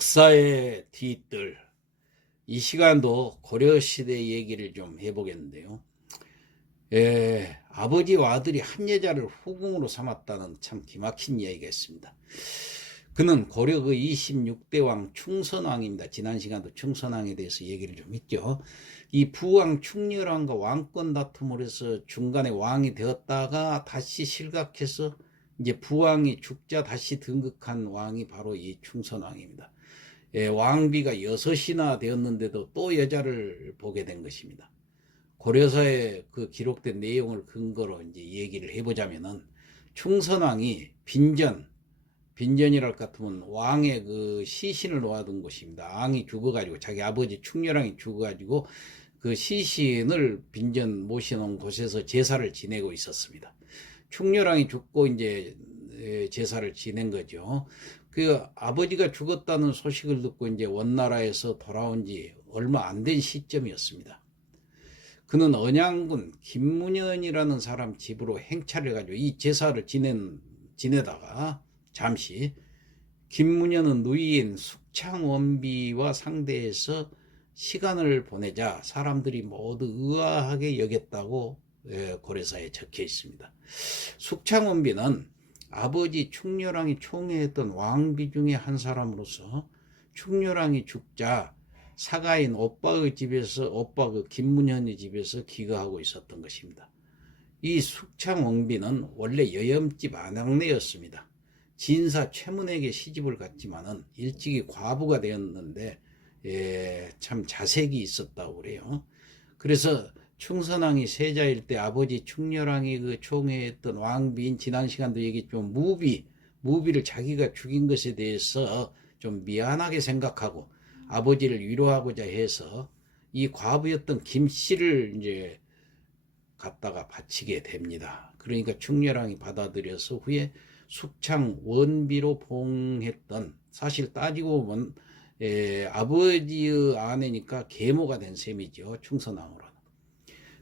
역사의 뒤뜰. 이 시간도 고려시대 얘기를 좀 해보겠는데요. 아버지와 아들이 한 여자를 후궁으로 삼았다는 참 기막힌 이야기가 있습니다. 그는 고려 그 26대 왕 충선왕입니다. 지난 시간도 충선왕에 대해서 얘기를 좀 했죠. 이 부왕 충렬왕과 왕권 다툼을 해서 중간에 왕이 되었다가 다시 실각해서 이제 부왕이 죽자 다시 등극한 왕이 바로 이 충선왕입니다. 왕비가 6이나 되었는데도 또 여자를 보게 된 것입니다. 고려사에 그 기록된 내용을 근거로 이제 얘기를 해보자면은 충선왕이 빈전이랄 것 같으면 왕의 그 시신을 놓아둔 곳입니다. 왕이 죽어가지고 자기 아버지 충렬왕이 죽어가지고 그 시신을 빈전 모셔놓은 곳에서 제사를 지내고 있었습니다. 충렬왕이 죽고 이제 제사를 지낸 거죠. 그 아버지가 죽었다는 소식을 듣고 이제 원나라에서 돌아온 지 얼마 안 된 시점이었습니다. 그는 언양군 김문현이라는 사람 집으로 행차를 해가지고 이 제사를 지내다가 잠시 김문현은 누이인 숙창원비와 상대해서 시간을 보내자 사람들이 모두 의아하게 여겼다고 고려사에 적혀 있습니다. 숙창원비는 아버지 충렬왕이 총애했던 왕비 중에 한 사람으로서 충렬왕이 죽자 사가인 오빠 그 김문현의 집에서 기거하고 있었던 것입니다. 이 숙창원비는 원래 여염집 아낙네였습니다. 진사 최문에게 시집을 갔지만은 일찍이 과부가 되었는데 참 자색이 있었다고 그래요. 그래서 충선왕이 세자일 때 아버지 충렬왕이 그 총애했던 왕비인 지난 시간도 얘기했지만 무비를 자기가 죽인 것에 대해서 좀 미안하게 생각하고 아버지를 위로하고자 해서 이 과부였던 김씨를 이제 갖다가 바치게 됩니다. 그러니까 충렬왕이 받아들여서 후에 숙창원비로 봉했던, 사실 따지고 보면 아버지의 아내니까 계모가 된 셈이죠. 충선왕으로.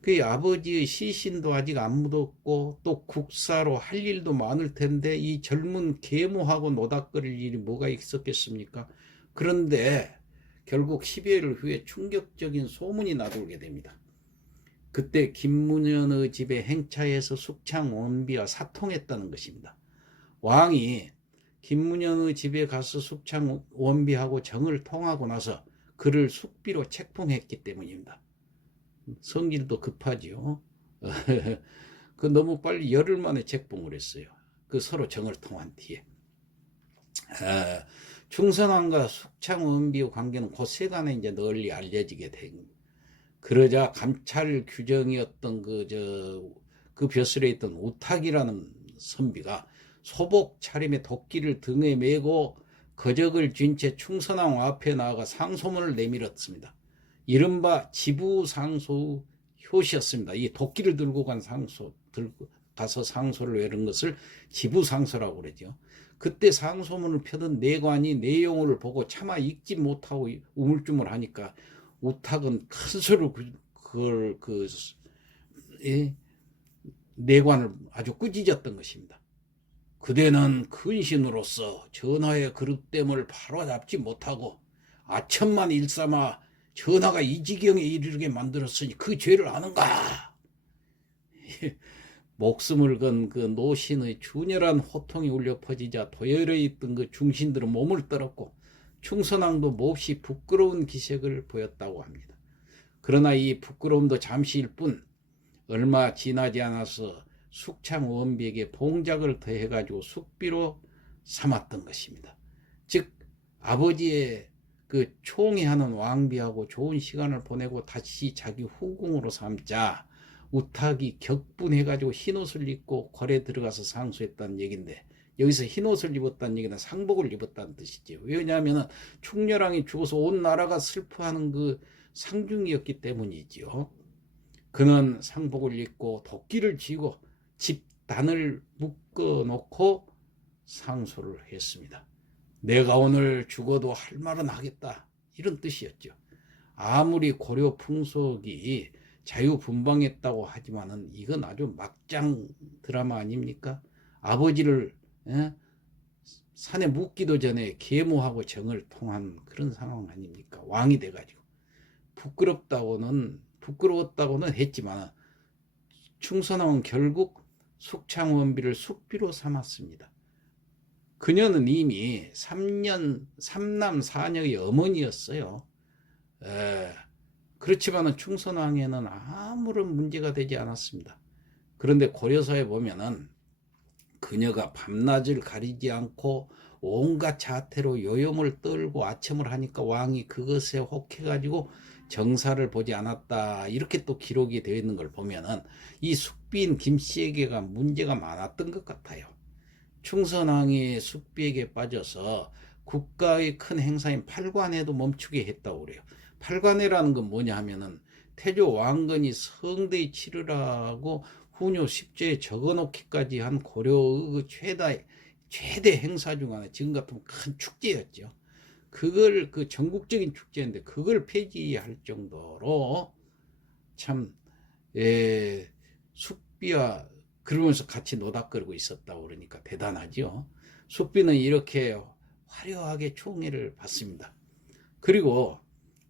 그 아버지의 시신도 아직 안 묻었고 또 국사로 할 일도 많을 텐데 이 젊은 계모하고 노닥거릴 일이 뭐가 있었겠습니까? 그런데 결국 10여일 후에 충격적인 소문이 나돌게 됩니다. 그때 김문현의 집에 행차해서 숙창원비와 사통했다는 것입니다. 왕이 김문현의 집에 가서 숙창원비하고 정을 통하고 나서 그를 숙비로 책봉했기 때문입니다. 성질도 급하지요. 그 너무 빨리 열흘 만에 책봉을 했어요. 그 서로 정을 통한 뒤에. 충선왕과 숙창원비의 관계는 그 세간에 이제 널리 알려지게 된. 그러자 감찰 규정이었던 그 벼슬에 있던 우탁이라는 선비가 소복 차림에 도끼를 등에 메고 거적을 쥔 채 충선왕 앞에 나아가 상소문을 내밀었습니다. 이른바 지부상소의 효시였습니다. 이 도끼를 들고 가서 상소를 외는 것을 지부상소라고 그러죠. 그때 상소문을 펴던 내관이 내용을 보고 차마 읽지 못하고 우물쭈물하니까 우탁은 큰 소리로 내관을 아주 꾸짖었던 것입니다. 그대는 근신으로서 전하의 그릇됨을 바로잡지 못하고 아천만 일삼아 전하가 이 지경에 이르게 만들었으니 그 죄를 아는가? 목숨을 건 그 노신의 준열한 호통이 울려 퍼지자 도열에 있던 그 중신들은 몸을 떨었고 충선왕도 몹시 부끄러운 기색을 보였다고 합니다. 그러나 이 부끄러움도 잠시일 뿐 얼마 지나지 않아서 숙창원비에게 봉작을 더해가지고 숙비로 삼았던 것입니다. 즉 아버지의 그 총애하는 왕비하고 좋은 시간을 보내고 다시 자기 후궁으로 삼자 우탁이 격분해가지고 흰옷을 입고 궐에 들어가서 상소했다는 얘기인데 여기서 흰옷을 입었다는 얘기는 상복을 입었다는 뜻이죠. 왜냐하면 충렬왕이 죽어서 온 나라가 슬퍼하는 그 상중이었기 때문이죠. 그는 상복을 입고 도끼를 쥐고 집단을 묶어놓고 상소를 했습니다. 내가 오늘 죽어도 할 말은 하겠다, 이런 뜻이었죠. 아무리 고려 풍속이 자유분방했다고 하지만은 이건 아주 막장 드라마 아닙니까? 아버지를 산에 묻기도 전에 계모하고 정을 통한 그런 상황 아닙니까? 왕이 돼가지고 부끄러웠다고는 했지만 충선왕은 결국 숙창원비를 숙비로 삼았습니다. 그녀는 이미 3남 4녀의 어머니였어요. 그렇지만 충선왕에는 아무런 문제가 되지 않았습니다. 그런데 고려사에 보면은 그녀가 밤낮을 가리지 않고 온갖 자태로 요염을 떨고 아첨을 하니까 왕이 그것에 혹해가지고 정사를 보지 않았다, 이렇게 또 기록이 되어 있는 걸 보면은 이 숙비인 김씨에게가 문제가 많았던 것 같아요. 충선왕이 숙비에게 빠져서 국가의 큰 행사인 팔관회도 멈추게 했다고 그래요. 팔관회라는 건 뭐냐 하면은 태조 왕건이 성대히 치르라고 후뇨 10조에 적어놓기까지 한 고려의 최대 행사 중 하나, 지금 같으면 큰 축제였죠. 그걸 전국적인 축제인데 그걸 폐지할 정도로 참 숙비와 그러면서 같이 노닥거리고 있었다고 그러니까 대단하죠. 숙비는 이렇게 화려하게 총애를 받습니다. 그리고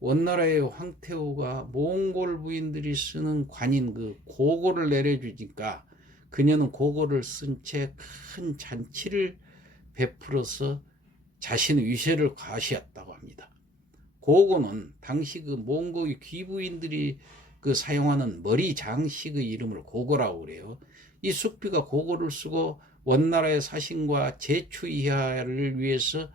원나라의 황태후가 몽골 부인들이 쓰는 관인 그 고고를 내려주니까 그녀는 고고를 쓴 채 큰 잔치를 베풀어서 자신의 위세를 과시했다고 합니다. 고고는 당시 그 몽골 귀부인들이 사용하는 머리 장식의 이름을 고고라고 그래요. 이 숙비가 고고를 쓰고 원나라의 사신과 제추이하를 위해서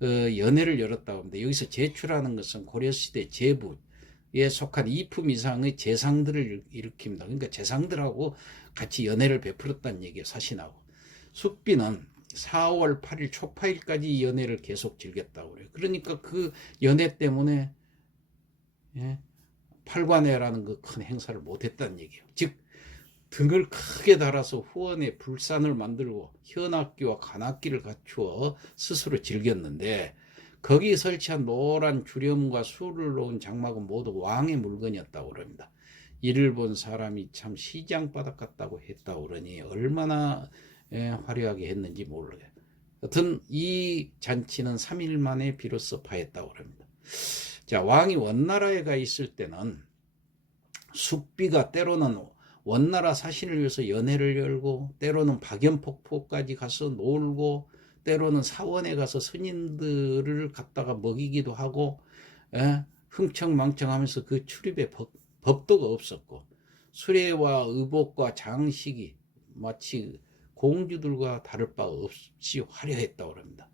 연회를 열었다고 합니다. 여기서 제추라는 것은 고려시대 제부에 속한 2품 이상의 재상들을 일으킵니다. 그러니까 재상들하고 같이 연회를 베풀었다는 얘기예요. 사신하고. 숙비는 4월 8일 초파일까지 연회를 계속 즐겼다고 그래요. 그러니까 그 연회 때문에 팔관회라는 그 큰 행사를 못했다는 얘기예요. 즉 등을 크게 달아서 후원에 불산을 만들고 현악기와 관악기를 갖추어 스스로 즐겼는데 거기 설치한 노란 주렴과 술을 놓은 장막은 모두 왕의 물건이었다고 그럽니다. 이를 본 사람이 참 시장바닥 같다고 했다고 그러니 얼마나 화려하게 했는지 모르겠어요. 여튼 이 잔치는 3일 만에 비로소 파했다고 합니다. 자, 왕이 원나라에 가 있을 때는 숙비가 때로는 원나라 사신을 위해서 연회를 열고 때로는 박연폭포까지 가서 놀고 때로는 사원에 가서 스님들을 갖다가 먹이기도 하고 흥청망청하면서 그 출입에 법도가 없었고 수레와 의복과 장식이 마치 공주들과 다를 바 없이 화려했다고 합니다.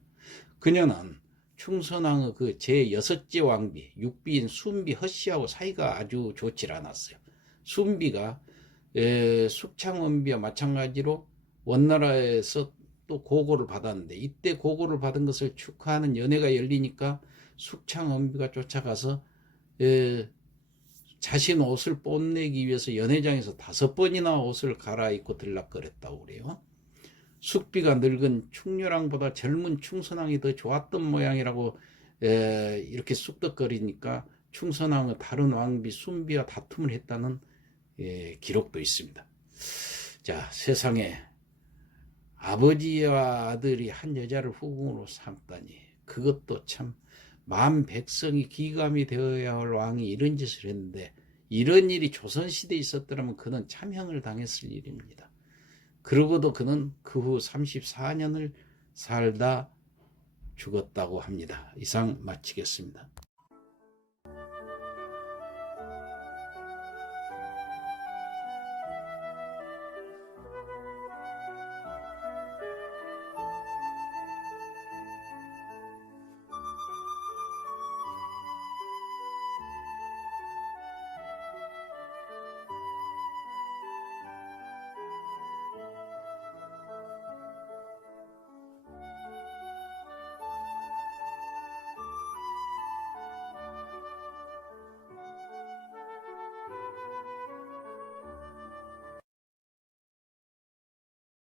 그녀는 충선왕의 그 제6째 왕비 육비인 순비 허씨하고 사이가 아주 좋지 않았어요. 순비가 숙창원비와 마찬가지로 원나라에서 또 고고를 받았는데 이때 고고를 받은 것을 축하하는 연회가 열리니까 숙창원비가 쫓아가서 자신 옷을 뽐내기 위해서 연회장에서 5번이나 옷을 갈아입고 들락거렸다고 그래요. 숙비가 늙은 충렬왕보다 젊은 충선왕이 더 좋았던 모양이라고 이렇게 쑥덕거리니까 충선왕은 다른 왕비 순비와 다툼을 했다는 기록도 있습니다. 자, 세상에 아버지와 아들이 한 여자를 후궁으로 삼다니 그것도 참 만 백성이 기감이 되어야 할 왕이 이런 짓을 했는데 이런 일이 조선시대에 있었더라면 그는 참형을 당했을 일입니다. 그러고도 그는 그 후 34년을 살다 죽었다고 합니다. 이상 마치겠습니다.